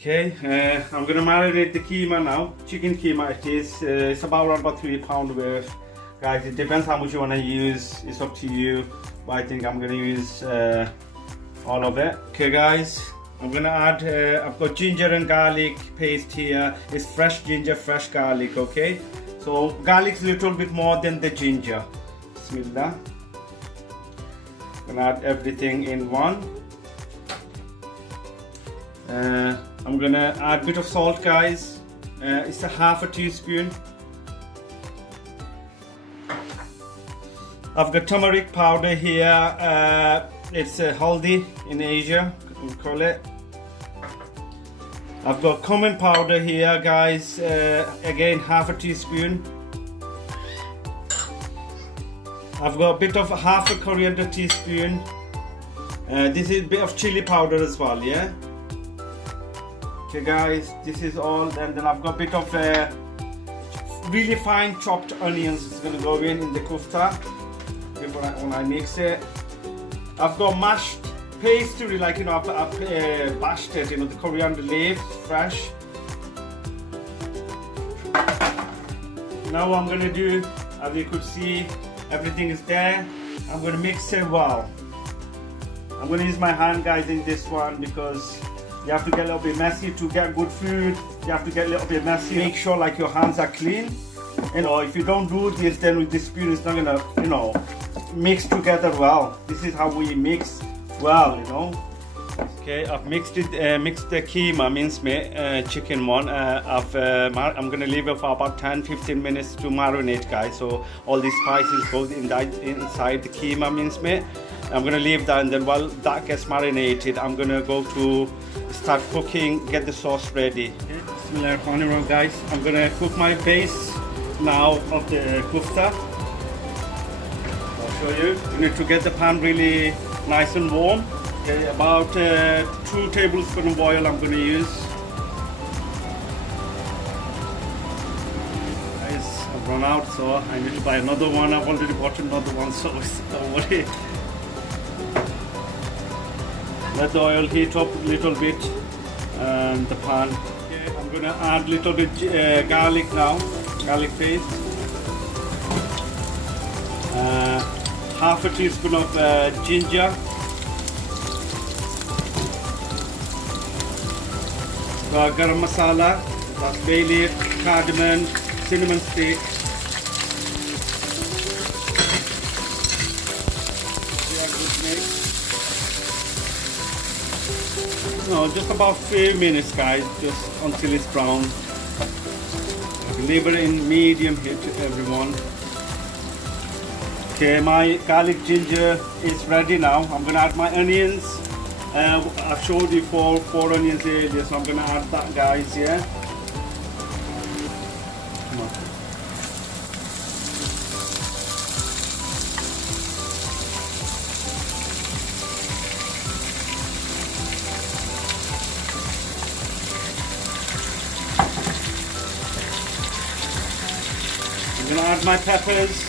Okay, I'm gonna marinate the keema now. Chicken keema it is. It's about 3 pound worth. Guys, it depends how much you wanna use. It's up to you. But I think I'm gonna use all of it. Okay, guys, I'm gonna add. I've got ginger and garlic paste here. It's fresh ginger, fresh garlic. Okay, so garlic's a little bit more than the ginger. Bismillah. Gonna add everything in one. I'm gonna add a bit of salt, guys. It's a half a teaspoon. I've got turmeric powder here. It's haldi in Asia, we call it. I've got cumin powder here, guys. Again, half a teaspoon. I've got a bit of half a coriander teaspoon. This is a bit of chili powder as well, yeah. Okay, guys, this is all, and then I've got a bit of really fine chopped onions. It's gonna go in the kofta when I mix it. I've got mashed pastry, like I've bashed it, the coriander leaves, fresh. Now what I'm gonna do, as you could see, everything is there. I'm gonna mix it well. I'm gonna use my hand, guys, in this one because you have to get a little bit messy to get good food. You have to get a little bit messy. Make sure like your hands are clean. If you don't do this, then with this spoon it's not gonna, mix together well. This is how we mix well, Okay, I've mixed the keema mincemeat chicken one. I'm gonna leave it for about 10-15 minutes to marinate, guys. So all these spices go inside the keema mincemeat. I'm gonna leave that, and then while that gets marinated, I'm gonna go to start cooking, get the sauce ready. Okay, Bismillahirrahmanirrahim, guys. I'm gonna cook my base now of the kofta. I'll show you. You need to get the pan really nice and warm. Okay, about 2 tablespoons of oil I'm gonna use. Guys, I've run out, so I need to buy another one. I've already bought another one, so don't worry. Let the oil heat up a little bit and the pan. Okay, I'm gonna add a little bit garlic now, garlic paste. Half a teaspoon of ginger. Garam masala, that's bay leaf, cardamom, cinnamon stick. No, just about 3 minutes, guys, just until it's brown. Leave it in medium heat, everyone. Okay, my garlic ginger is ready now. I'm gonna add my onions. I've showed you 4 onions earlier, so I'm gonna add that, guys. Yeah. Come on. I'm gonna add my peppers.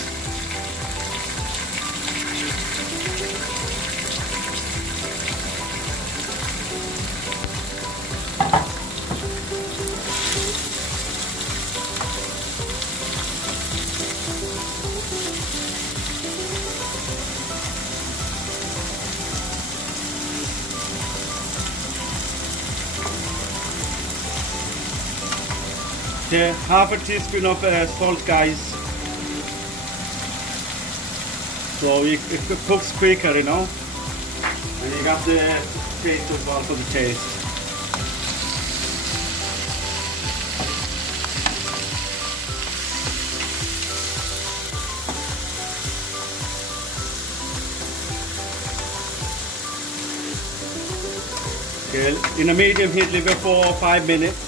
Okay, half a teaspoon of salt, guys. So it cooks quicker, And you got the taste as well for the taste. Okay, in a medium heat, leave it for 5 minutes.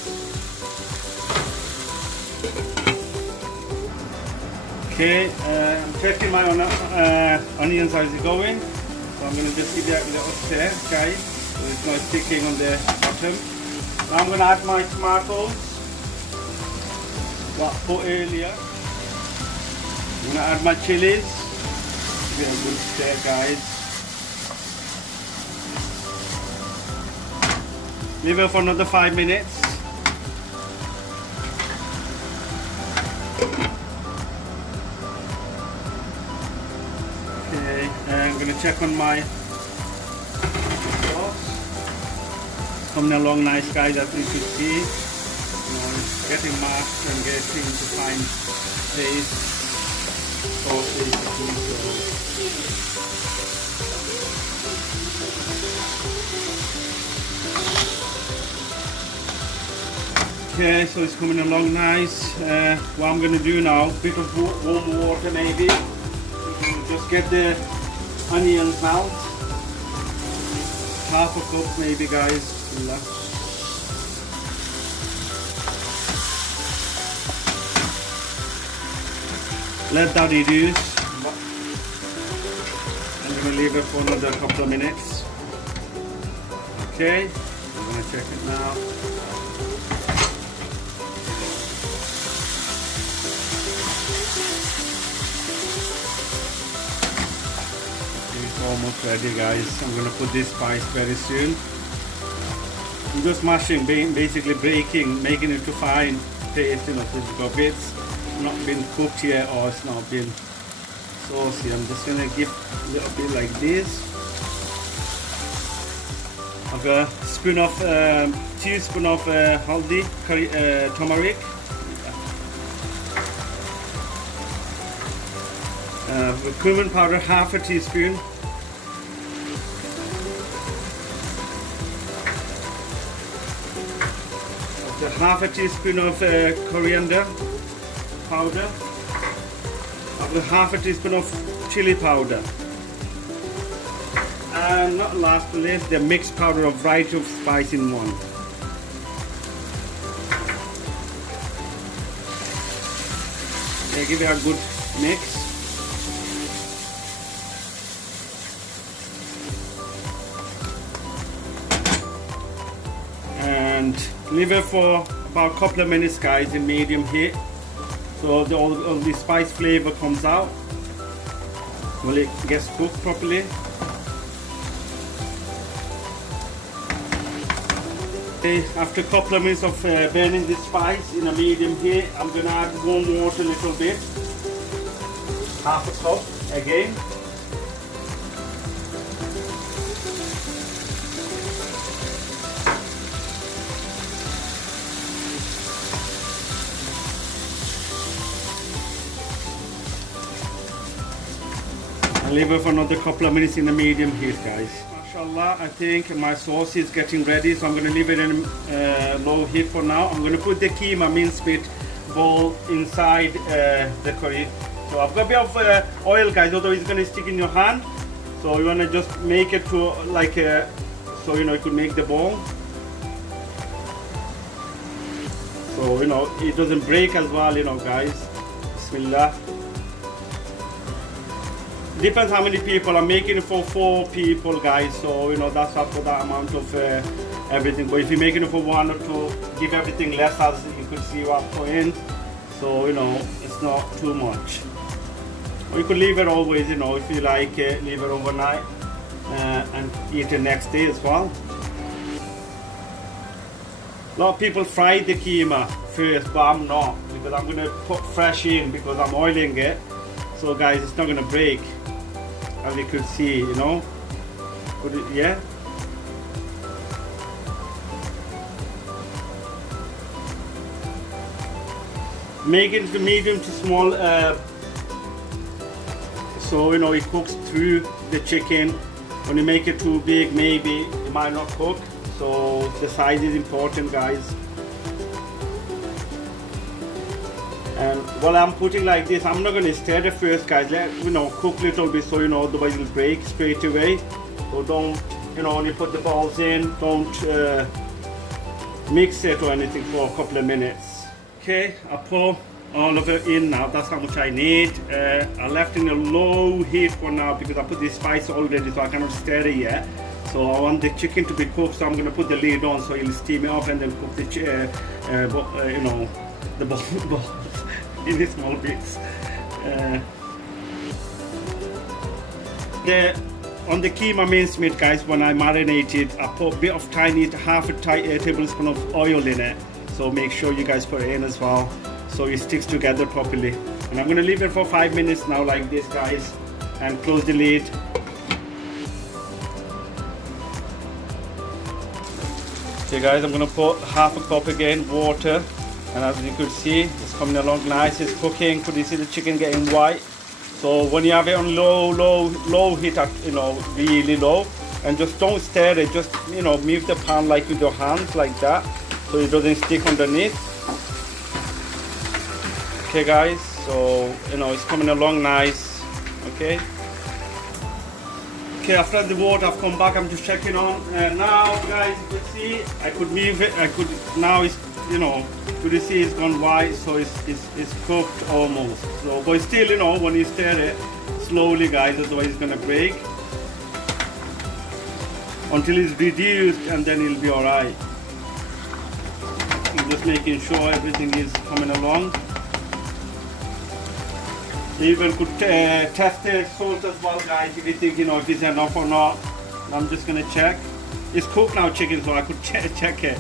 Okay, I'm checking my onions as it's going. So I'm going to just give that a little stir, guys, so it's not sticking on the bottom. Now I'm going to add my tomatoes, what I put earlier. I'm going to add my chilies. Give it a good stir, guys. Leave it for another 5 minutes. Okay, I'm gonna check on my sauce. It's coming along nice, guys, as you can see. You know, it's getting mashed and getting to fine paste. Sauce basically. Okay, so it's coming along nice. What I'm gonna do now, a bit of warm water maybe. Just get the onions out. Half a cup maybe, guys. Let that reduce. I'm gonna leave it for another couple of minutes. Okay, I'm gonna check it now. Almost ready, guys. I'm gonna put this spice very soon. I'm just mashing, basically breaking, making it to fine paste, you know, so it's got bits not been cooked yet or it's not been saucy. I'm just gonna give a little bit like this. I've got a spoon of teaspoon of haldi, curry, turmeric. Cumin powder, half a teaspoon. Half a teaspoon of coriander powder. Half a teaspoon of chili powder. And not last but least, the mixed powder of variety of spice in one. Okay, give it a good mix. And leave it for about a couple of minutes, guys, in medium heat, so all the spice flavor comes out. Well, it gets cooked properly. Okay, after a couple of minutes of burning the spice in a medium heat, I'm gonna add warm water a little bit, half a cup again. Leave it for another couple of minutes in the medium heat, guys. Mashallah, I think my sauce is getting ready, so I'm going to leave it in low heat for now. I'm going to put the keema minced meat ball inside the curry. So I've got a bit of oil, guys, otherwise it's going to stick in your hand. So you want to just make it to like so you know you could make the ball. So you know it doesn't break as well, you know, guys. Bismillah. Depends how many people. I'm making it for 4 people, guys, so you know that's up for that amount of everything. But if you're making it for 1 or 2, give everything less, as you could see what I'm putting. So you know it's not too much. Or you could leave it always, you know, if you like it, leave it overnight and eat it next day as well. A lot of people fry the keema first, but I'm not, because I'm gonna put fresh in because I'm oiling it. So guys, it's not gonna break, as you could see, you know. Yeah. Make it to medium to small, so you know it cooks through the chicken. When you make it too big, maybe it might not cook. So the size is important, guys. And while I'm putting like this, I'm not going to stir it first, guys. Let you know, cook a little bit, so you know, otherwise it'll break straight away. So don't, you know, when you put the balls in, don't mix it or anything for a couple of minutes. Okay, I pour all of it in now. That's how much I need. I left in a low heat for now because I put the spice already, so I cannot stir it yet. So I want the chicken to be cooked, so I'm going to put the lid on so it'll steam it off and then cook the you know, the balls in small bits. The on the keema mincemeat, guys, when I marinate it, I put a bit of half a tablespoon of oil in it. So make sure you guys put it in as well, so it sticks together properly. And I'm gonna leave it for 5 minutes now, like this, guys, and close the lid. Okay, guys, I'm gonna put half a cup again water, and as you could see, it's coming along nice. It's cooking. Could you see the chicken getting white? So when you have it on low heat, at, really low, and just don't stir it. Just move the pan like with your hands, like that, so it doesn't stick underneath. Okay, guys. So it's coming along nice. Okay. Okay, after the water, I've come back. I'm just checking on. Now, guys, you can see I could move it. Now it's could you see it's gone white, so it's cooked almost. So, but still, when you stir it slowly, guys, otherwise it's gonna break. Until it's reduced, and then it'll be all right. I'm just making sure everything is coming along. You even could test the salt as well, guys, if you think if it's enough or not. I'm just gonna check. It's cooked now, chicken, so I could check it.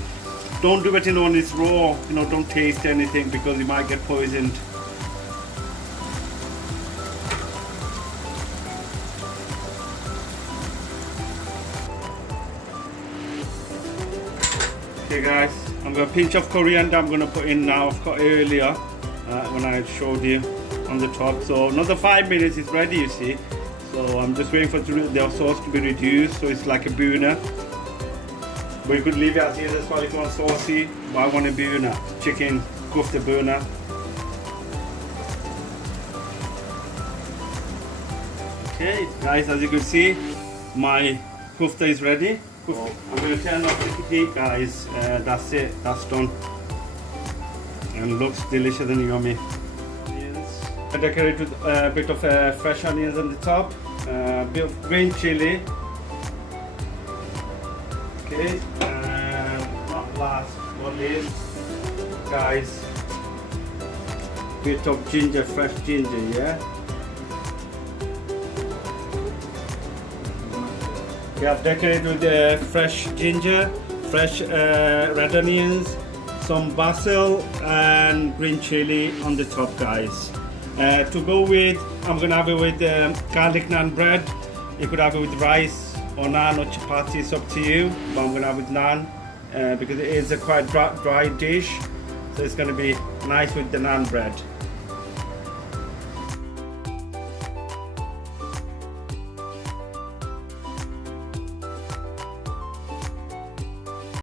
Don't do it when it's raw. Don't taste anything, because you might get poisoned. Okay, guys, I'm gonna pinch of coriander. I'm gonna put in now. I've got earlier when I showed you on the top. So another 5 minutes is ready, you see. So I'm just waiting for the sauce to be reduced, so it's like a Bhuna. But you could leave it as is as well if you want saucy. But I want a Bhuna, chicken Kofta Bhuna. Okay, guys, as you can see, my Kofta is ready. I'm going to turn off the heat, guys. That's it, that's done. And looks delicious and yummy. I decorate with a bit of fresh onions on the top, a bit of green chili. Okay, and not last but least, guys, bit of ginger, fresh ginger, yeah. We have decorated with fresh ginger, fresh red onions, some basil and green chili on the top, guys. To go with, I'm gonna have it with garlic naan bread. You could have it with rice or naan or chapati, it's up to you, but I'm gonna have it with naan because it is a quite dry dish, so it's gonna be nice with the naan bread.